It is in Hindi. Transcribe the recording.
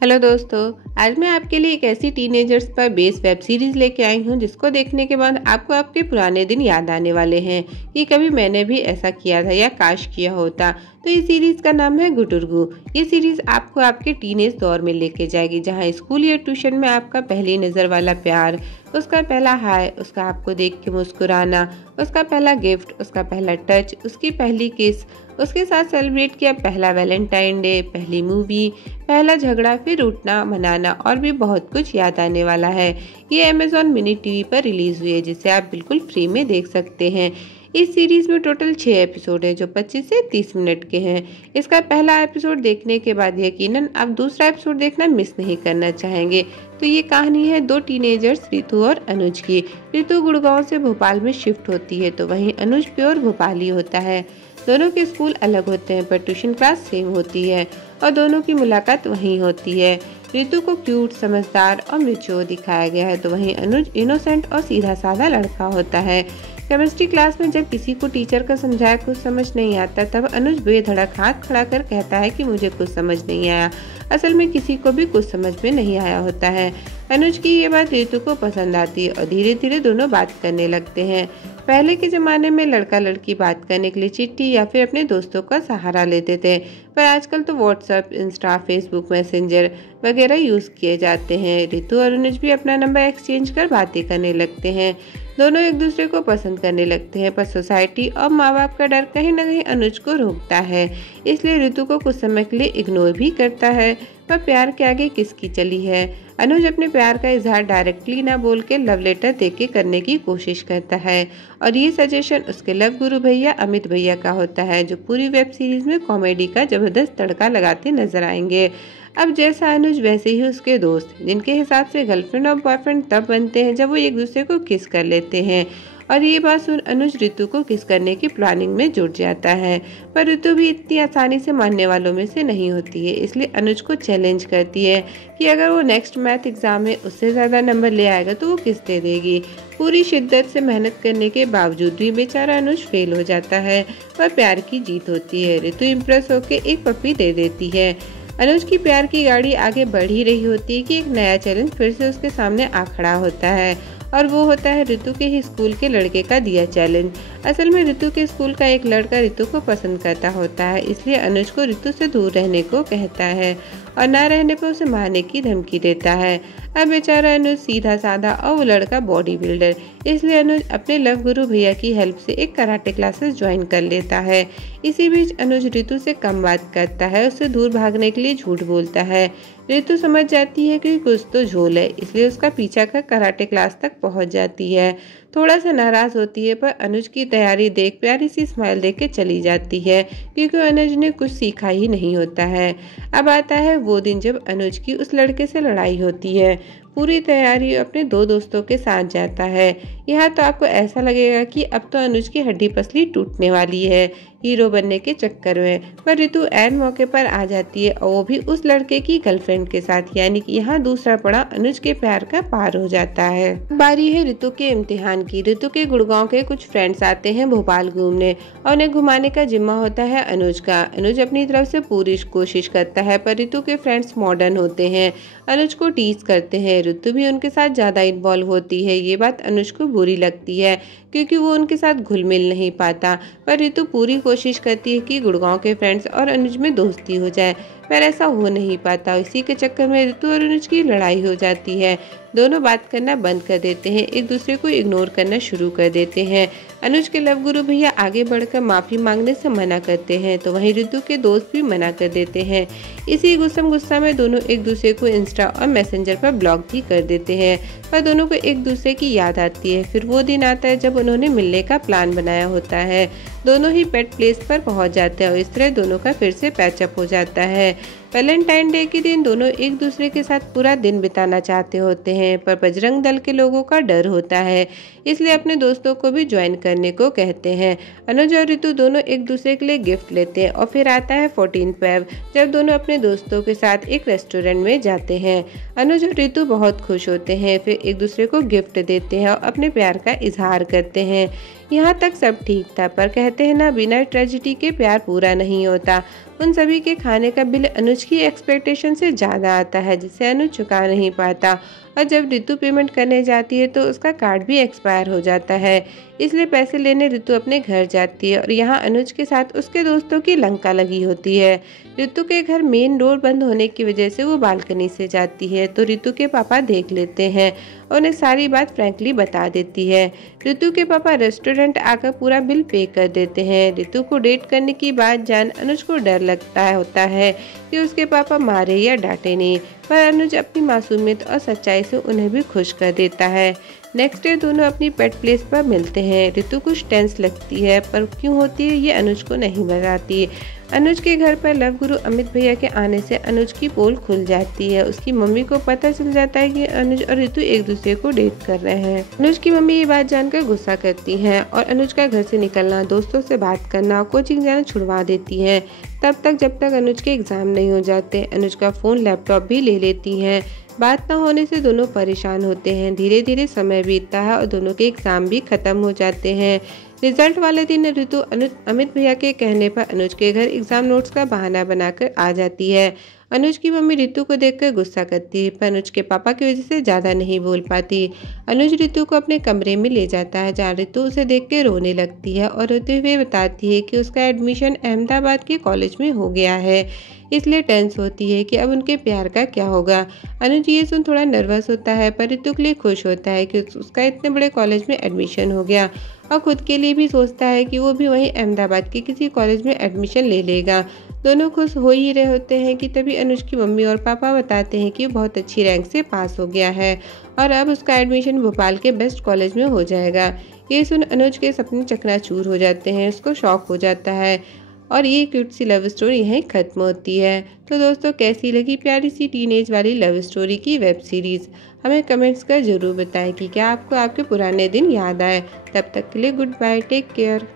हेलो दोस्तों, आज मैं आपके लिए एक ऐसी टीनेजर्स पर बेस्ड वेब सीरीज लेके आई हूँ जिसको देखने के बाद आपको आपके पुराने दिन याद आने वाले हैं कि कभी मैंने भी ऐसा किया था या काश किया होता। तो इस सीरीज का नाम है गुटुरगु। ये सीरीज आपको आपके टीनेज दौर में लेके जाएगी, जहाँ स्कूल या ट्यूशन में आपका पहली नज़र वाला प्यार, उसका पहला हाय, उसका आपको देख के मुस्कुराना, उसका पहला गिफ्ट, उसका पहला टच, उसकी पहली किस, उसके साथ सेलिब्रेट किया पहला वैलेंटाइन डे, पहली मूवी, पहला झगड़ा, फिर उठना मनाना और भी बहुत कुछ याद आने वाला है। ये अमेज़ॉन मिनी टीवी पर रिलीज हुई है, जिसे आप बिल्कुल फ्री में देख सकते हैं। इस सीरीज में टोटल 6 एपिसोड है जो 25 से 30 मिनट के हैं। इसका पहला एपिसोड देखने के बाद यकीनन आप दूसरा एपिसोड देखना मिस नहीं करना चाहेंगे। तो ये कहानी है दो टीनेजर्स रितु और अनुज की। रितु गुड़गांव से भोपाल में शिफ्ट होती है, तो वहीं अनुज प्योर भोपाली होता है। दोनों के स्कूल अलग होते हैं पर ट्यूशन क्लास सेम होती है और दोनों की मुलाकात वहीं होती है। रितु को क्यूट, समझदार और मैच्योर दिखाया गया है, तो वहीं अनुज इनोसेंट और सीधा साधा लड़का होता है। केमिस्ट्री क्लास में जब किसी को टीचर का समझाया कुछ समझ नहीं आता, तब अनुज बेधड़क हाथ खड़ा कर कहता है कि मुझे कुछ समझ नहीं आया। असल में किसी को भी कुछ समझ में नहीं आया होता है। अनुज की ये बात रितु को पसंद आती है और धीरे धीरे दोनों बात करने लगते हैं। पहले के ज़माने में लड़का लड़की बात करने के लिए चिट्ठी या फिर अपने दोस्तों का सहारा लेते थे, पर आजकल तो व्हाट्सएप, इंस्टा, फेसबुक मैसेंजर वगैरह यूज़ किए जाते हैं। रितु और अनुज भी अपना नंबर एक्सचेंज कर बातें करने लगते हैं। दोनों एक दूसरे को पसंद करने लगते हैं, पर सोसाइटी और माँ बाप का डर कहीं न कहीं अनुज को रोकता है, इसलिए रितु को कुछ समय के लिए इग्नोर भी करता है। पर प्यार के आगे किसकी चली है। अनुज अपने प्यार का इजहार डायरेक्टली ना बोल के लव लेटर देके करने की कोशिश करता है और ये सजेशन उसके लव गुरु भैया अमित भैया का होता है, जो पूरी वेब सीरीज में कॉमेडी का जबरदस्त तड़का लगाते नजर आएंगे। अब जैसा अनुज वैसे ही उसके दोस्त, जिनके हिसाब से गर्लफ्रेंड और बॉयफ्रेंड तब बनते हैं जब वो एक दूसरे को किस कर लेते हैं। और ये बात सुन अनुज रितु को किस करने की प्लानिंग में जुट जाता है, पर रितु भी इतनी आसानी से मानने वालों में से नहीं होती है, इसलिए अनुज को चैलेंज करती है कि अगर वो नेक्स्ट मैथ एग्जाम में उससे ज़्यादा नंबर ले आएगा तो वो किस दे देगी। पूरी शिद्दत से मेहनत करने के बावजूद भी बेचारा अनुज फेल हो जाता है, पर प्यार की जीत होती है। रितु इम्प्रेस होकर एक पप्पी दे देती है। अनुज की प्यार की गाड़ी आगे बढ़ ही रही होती है कि एक नया चैलेंज फिर से उसके सामने आ खड़ा होता है और वो होता है रितु के ही स्कूल के लड़के का दिया चैलेंज। असल में रितु के स्कूल का एक लड़का रितु को पसंद करता होता है, इसलिए अनुज को रितु से दूर रहने को कहता है और ना रहने पर उसे मारने की धमकी देता है। अब बेचारा अनुज सीधा साधा और वो लड़का बॉडी बिल्डर, इसलिए अनुज अपने लव गुरु भैया की हेल्प से एक कराटे क्लासेस ज्वाइन कर लेता है। इसी बीच अनुज रितु से कम बात करता है, उससे दूर भागने के लिए झूठ बोलता है। रितु समझ जाती है कि कुछ तो झोल है, इसलिए उसका पीछा कर कराटे क्लास तक पहुंच जाती है। थोड़ा सा नाराज होती है, पर अनुज की तैयारी देख प्यारी सी स्माइल देके चली जाती है, क्योंकि अनुज ने कुछ सीखा ही नहीं होता है। अब आता है वो दिन जब अनुज की उस लड़के से लड़ाई होती है। पूरी तैयारी अपने दो दोस्तों के साथ जाता है। यहाँ तो आपको ऐसा लगेगा कि अब तो अनुज की हड्डी पसली टूटने वाली है हीरो बनने के चक्कर में, पर रितु ऐन मौके पर आ जाती है और वो भी उस लड़के की गर्लफ्रेंड के साथ, यानी कि यहाँ दूसरा पड़ा अनुज के प्यार का पार हो जाता है। बारी है रितु के इम्तिहान की। रितु के गुड़गांव के कुछ फ्रेंड्स आते हैं भोपाल घूमने और उन्हें घुमाने का जिम्मा होता है अनुज का। अनुज अपनी तरफ से पूरी कोशिश करता है, पर रितु के फ्रेंड्स मॉडर्न होते हैं, अनुज को टीज करते हैं। रितु भी उनके साथ ज्यादा इन्वॉल्व होती है। ये बात अनुज को बुरी लगती है क्योंकि वो उनके साथ घुल मिल नहीं पाता, पर रितु पूरी कोशिश करती है कि गुड़गांव के फ्रेंड्स और अनुज में दोस्ती हो जाए, पर ऐसा हो नहीं पाता। इसी के चक्कर में रितु और अनुज की लड़ाई हो जाती है। दोनों बात करना बंद कर देते हैं, एक दूसरे को इग्नोर करना शुरू कर देते हैं। अनुज के लव गुरु भैया आगे बढ़कर माफी मांगने से मना करते हैं, तो वहीं रितु के दोस्त भी मना कर देते हैं। इसी गुस्सा में दोनों एक दूसरे को इंस्टा और मैसेंजर पर ब्लॉक भी कर देते हैं, पर दोनों को एक दूसरे की याद आती है। फिर वो दिन आता है जब उन्होंने मिलने का प्लान बनाया होता है। दोनों ही पेट प्लेस पर पहुंच जाते हैं और इस तरह दोनों का फिर से पैचअप हो जाता है। वैलेंटाइन डे के दिन दोनों एक दूसरे के साथ पूरा दिन बिताना चाहते होते हैं, पर बजरंग दल के लोगों का डर होता है, इसलिए अपने दोस्तों को भी ज्वाइन करने को कहते हैं। अनुज और रितु दोनों एक दूसरे के लिए गिफ्ट लेते हैं और फिर आता है 14 फेब, जब दोनों अपने दोस्तों के साथ एक रेस्टोरेंट में जाते हैं। अनुज और रितु बहुत खुश होते हैं, फिर एक दूसरे को गिफ्ट देते हैं और अपने प्यार का इजहार करते हैं। यहाँ तक सब ठीक था, पर कहते हैं ना, बिना ट्रेजिडी के प्यार पूरा नहीं होता। उन सभी के खाने का बिल अनुज की एक्सपेक्टेशन से ज़्यादा आता है, जिसे अनुज चुका नहीं पाता। और जब ऋतु पेमेंट करने जाती है तो उसका कार्ड भी एक्सपायर हो जाता है, इसलिए पैसे लेने ऋतु अपने घर जाती है और यहाँ अनुज के साथ उसके दोस्तों की लंका लगी होती है। ऋतु के घर मेन डोर बंद होने की वजह से वो बालकनी से जाती है तो ऋतु के पापा देख लेते हैं और उन्हें सारी बात फ्रैंकली बता देती है। ऋतु के पापा रेस्टोरेंट आकर पूरा बिल पे कर देते हैं। ऋतु को डेट करने की बात जान अनुज को डर होता है कि उसके पापा मारे या डांटे नहीं, पर अनुज अपनी मासूमियत और सच्चाई से उन्हें भी खुश कर देता है। नेक्स्ट डे दोनों अपनी पेट प्लेस पर मिलते हैं। ऋतु कुछ टेंस लगती है, पर क्यों होती है ये अनुज को नहीं बताती। अनुज के घर पर लव गुरु अमित भैया के आने से अनुज की पोल खुल जाती है। उसकी मम्मी को पता चल जाता है कि अनुज और ऋतु एक दूसरे को डेट कर रहे हैं। अनुज की मम्मी ये बात जानकर गुस्सा करती हैं और अनुज का घर से निकलना, दोस्तों से बात करना, कोचिंग जाना छुड़वा देती हैं। तब तक जब तक अनुज के एग्जाम नहीं हो जाते। अनुज का फोन लैपटॉप भी ले लेती हैं। बात न होने से दोनों परेशान होते हैं। धीरे धीरे समय बीतता है और दोनों के एग्जाम भी खत्म हो जाते हैं। रिजल्ट वाले दिन ऋतु अमित भैया के कहने पर अनुज के घर एग्जाम नोट्स का बहाना बनाकर आ जाती है। अनुज की मम्मी ऋतु को देखकर गुस्सा करती है, पर अनुज के पापा की वजह से ज़्यादा नहीं बोल पाती। अनुज ऋतु को अपने कमरे में ले जाता है, जहाँ ऋतु उसे देख के रोने लगती है और रोते हुए बताती है कि उसका एडमिशन अहमदाबाद के कॉलेज में हो गया है, इसलिए टेंस होती है कि अब उनके प्यार का क्या होगा। अनुज ये सुन थोड़ा नर्वस होता है, पर ऋतु के लिए खुश होता है कि उसका इतने बड़े कॉलेज में एडमिशन हो गया और खुद के लिए भी सोचता है कि वो भी वहीं अहमदाबाद के किसी कॉलेज में एडमिशन ले लेगा। दोनों खुश हो ही रहे होते हैं कि तभी अनुज की मम्मी और पापा बताते हैं कि बहुत अच्छी रैंक से पास हो गया है और अब उसका एडमिशन भोपाल के बेस्ट कॉलेज में हो जाएगा। ये सुन अनुज के सपने चकनाचूर हो जाते हैं, उसको शौक हो जाता है और ये क्यूट सी लव स्टोरी यहीं खत्म होती है। तो दोस्तों, कैसी लगी प्यारी सी टीनेज वाली लव स्टोरी की वेब सीरीज़? हमें कमेंट्स कर ज़रूर बताएं कि क्या आपको आपके पुराने दिन याद आए। तब तक के लिए गुड बाय, टेक केयर।